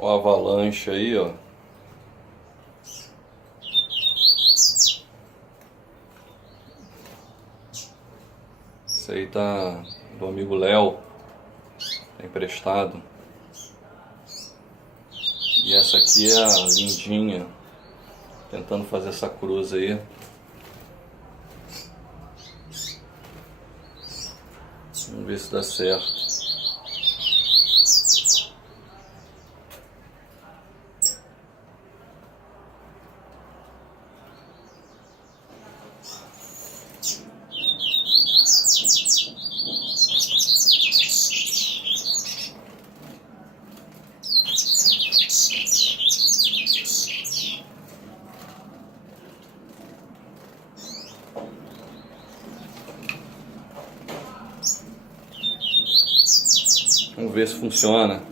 O Avalanche aí, ó. Esse aí tá do amigo Léo, tá emprestado. E essa aqui é a lindinha, tentando fazer essa cruz aí. Vamos ver se dá certo. Vamos ver se funciona.